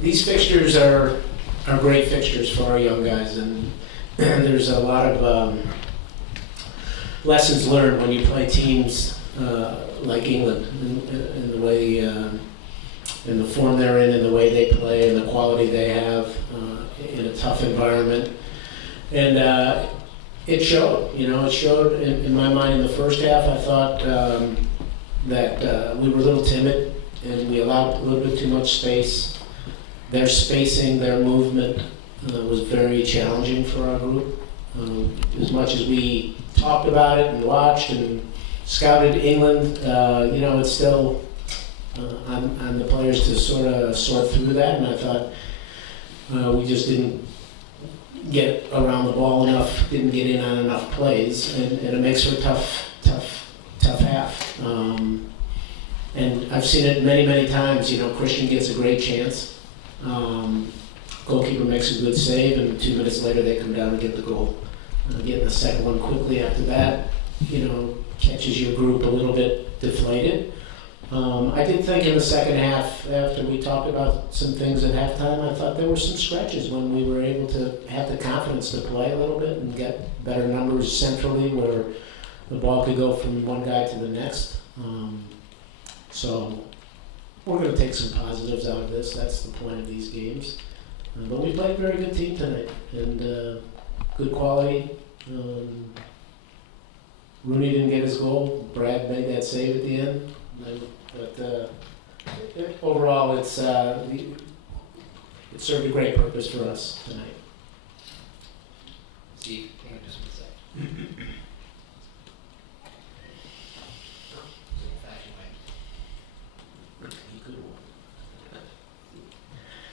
these fixtures are great fixtures for our young guys, and there's a lot of lessons learned when you play teams like England, in the way, in the form they're in the way they play, and the quality they have in a tough environment. And it showed. It showed in my mind in the first half. I thought that we were a little timid, and we allowed a little bit too much space. Their spacing, their movement was very challenging for our group. As much as we talked about it and watched and scouted England, it's still on the players to sort of sort through that. And I thought we just didn't get around the ball enough, didn't get in on enough plays, and it makes for a tough half. And I've seen it many, many times. Christian gets a great chance. Goalkeeper makes a good save, and 2 minutes later they come down and get the goal. Getting the second one quickly after that, catches your group a little bit deflated. I did think in the second half, after we talked about some things at halftime, I thought there were some stretches when we were able to have the confidence to play a little bit and get better numbers centrally where the ball could go from one guy to the next. So we're going to take some positives out of this. That's the point of these games. But we played a very good team tonight, and good quality. Rooney didn't get his goal. Brad made that save at the end. But overall, it served a great purpose for us tonight. Steve, hang on just one sec.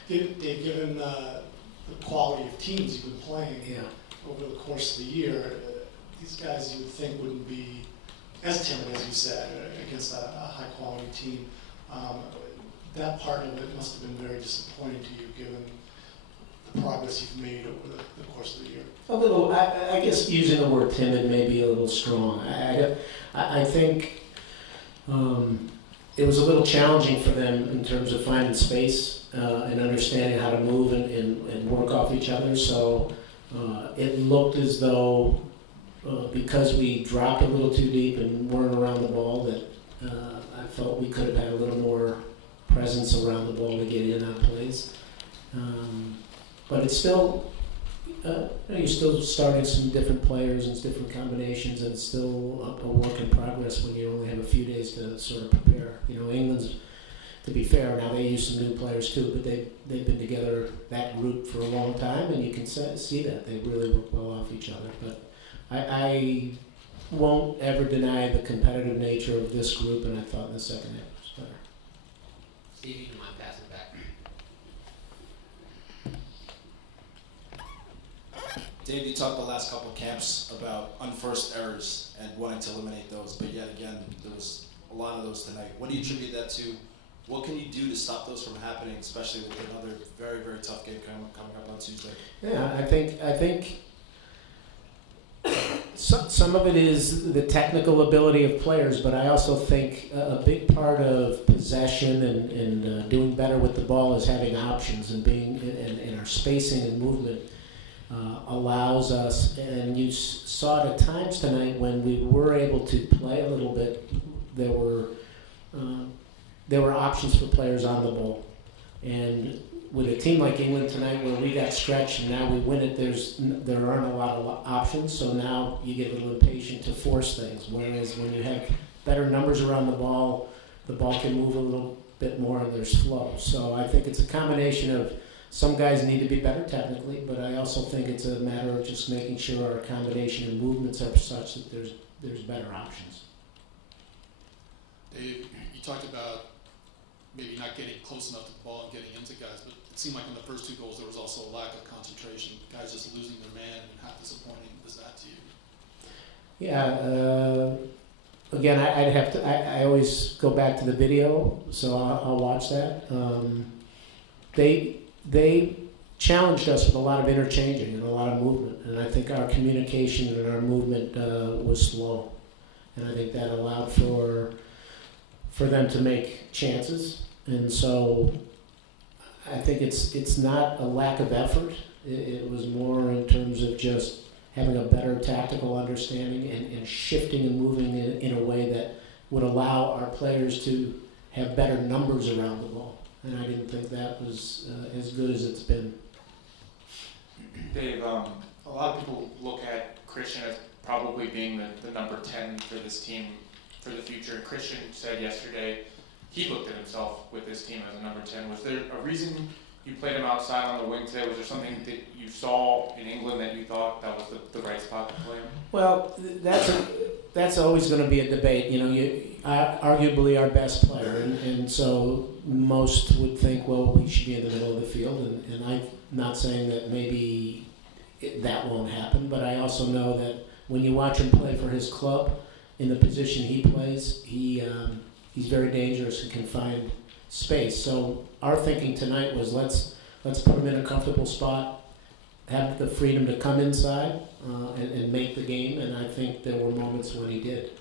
Dave, given the quality of teams you've been playing over the course of the year, these guys you would think wouldn't be as timid as you said against a high-quality team. That part of it must have been very disappointing to you, given the progress you've made over the course of the year. A little, I guess using the word timid may be a little strong. I think it was a little challenging for them in terms of finding space and understanding how to move and work off each other. So it looked as though because we dropped a little too deep and weren't around the ball, that I felt we could have had a little more presence around the ball to get in on plays. But it's still, you're still starting some different players and different combinations, and it's still a work in progress when you only have a few days to sort of prepare. England's, to be fair, now they use some new players too, but they've been together, that group, for a long time, and you can see that they really work well off each other. But I won't ever deny the competitive nature of this group, and I thought in the second half it was better. Steve, you don't mind passing it back? Dave, you talked the last couple of camps about unforced errors and wanting to eliminate those, but yet again, there was a lot of those tonight. What do you attribute that to? What can you do to stop those from happening, especially with another very, very tough game coming up on Tuesday? Yeah, I think some of it is the technical ability of players, but I also think a big part of possession and doing better with the ball is having options and being and our spacing and movement allows us. And you saw it at times tonight when we were able to play a little bit. There were options for players on the ball, and with a team like England tonight, where we got stretched and now we win it, there aren't a lot of options. So now you get a little impatient to force things. Whereas when you have better numbers around the ball can move a little bit more and there's flow. So I think it's a combination of some guys need to be better technically, but I also think it's a matter of just making sure our combination and movements are such that there's better options. Dave, you talked about maybe not getting close enough to the ball and getting into guys, but it seemed like in the first two goals there was also a lack of concentration, guys just losing their man, and how disappointing was that to you? Yeah, again, I'd have to, I always go back to the video, so I'll watch that. They challenged us with a lot of interchanging and a lot of movement, and I think our communication and our movement was slow, and I think that allowed for them to make chances. And so I think it's not a lack of effort. It was more in terms of just having a better tactical understanding and shifting and moving in a way that would allow our players to have better numbers around the ball. And I didn't think that was as good as it's been. Dave, a lot of people look at Christian as probably being the number 10 for this team for the future. And Christian said yesterday he looked at himself with this team as a number 10. Was there a reason you played him outside on the wing today? Was there something that you saw in England that you thought that was the right spot to play him? Well, that's always going to be a debate. You know, arguably our best player, and so most would think, well, we should be in the middle of the field, and I'm not saying that maybe that won't happen, but I also know that when you watch him play for his club, in the position he plays, he's very dangerous and can find space. So our thinking tonight was let's put him in a comfortable spot, have the freedom to come inside and make the game, and I think there were moments when he did.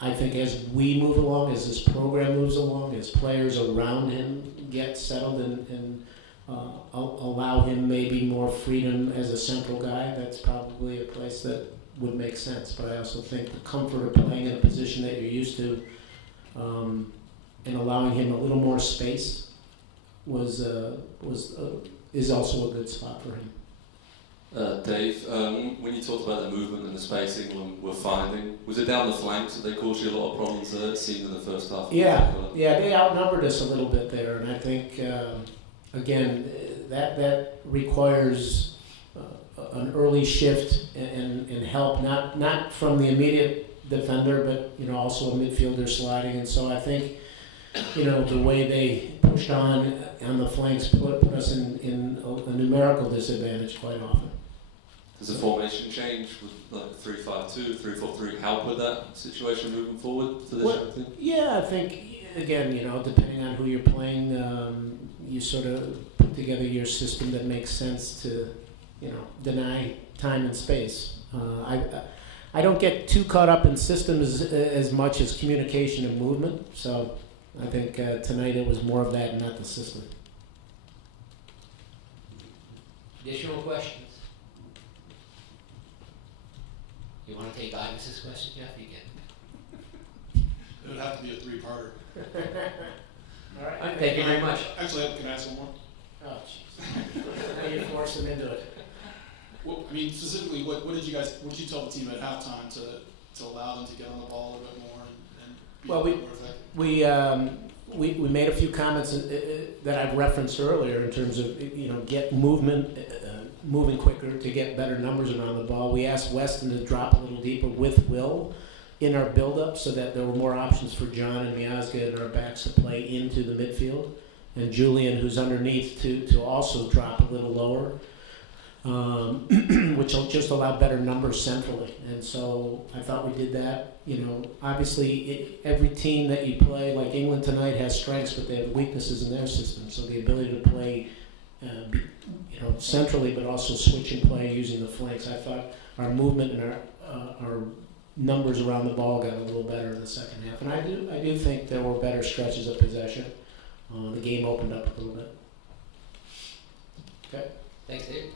I think as we move along, as this program moves along, as players around him get settled and allow him maybe more freedom as a central guy, that's probably a place that would make sense. But I also think the comfort of playing in a position that you're used to and allowing him a little more space is also a good spot for him. Dave, when you talked about the movement and the spacing when we're finding, was it down the flanks that they caused you a lot of problems there, it seemed in the first half? Yeah, they outnumbered us a little bit there, and I think, again, that requires an early shift and help, not from the immediate defender, but also a midfielder sliding, and so I think the way they pushed on the flanks put us in a numerical disadvantage quite often. Does the formation change with like 3-5-2, 3-4-3 help with that situation moving forward for this young team? Yeah, I think, again, depending on who you're playing, you sort of put together your system that makes sense to, deny time and space. I don't get too caught up in systems as much as communication and movement, so I think tonight it was more of that and not the system. Additional questions? You want to take Ivis's question, Jeff? You can. It would have to be a three-parter. All right. Thank you very much. Actually, can I ask one more? Oh, jeez. Now you force them into it. Well, I mean, specifically, what did you tell the team at halftime to allow them to get on the ball a little bit more and be Well, a bit more effective? We made a few comments that I've referenced earlier in terms of get movement, moving quicker to get better numbers around the ball. We asked Weston to drop a little deeper with Will in our build-up so that there were more options for John and Miazga and our backs to play into the midfield, and Julian, who's underneath, to also drop a little lower, which will just allow better numbers centrally. And so I thought we did that. Obviously every team that you play, like England tonight, has strengths, but they have weaknesses in their system. So the ability to play, centrally, but also switch and play using the flanks. I thought our movement and our numbers around the ball got a little better in the second half. And I do think there were better stretches of possession. The game opened up a little bit. Okay. Thanks, Dave.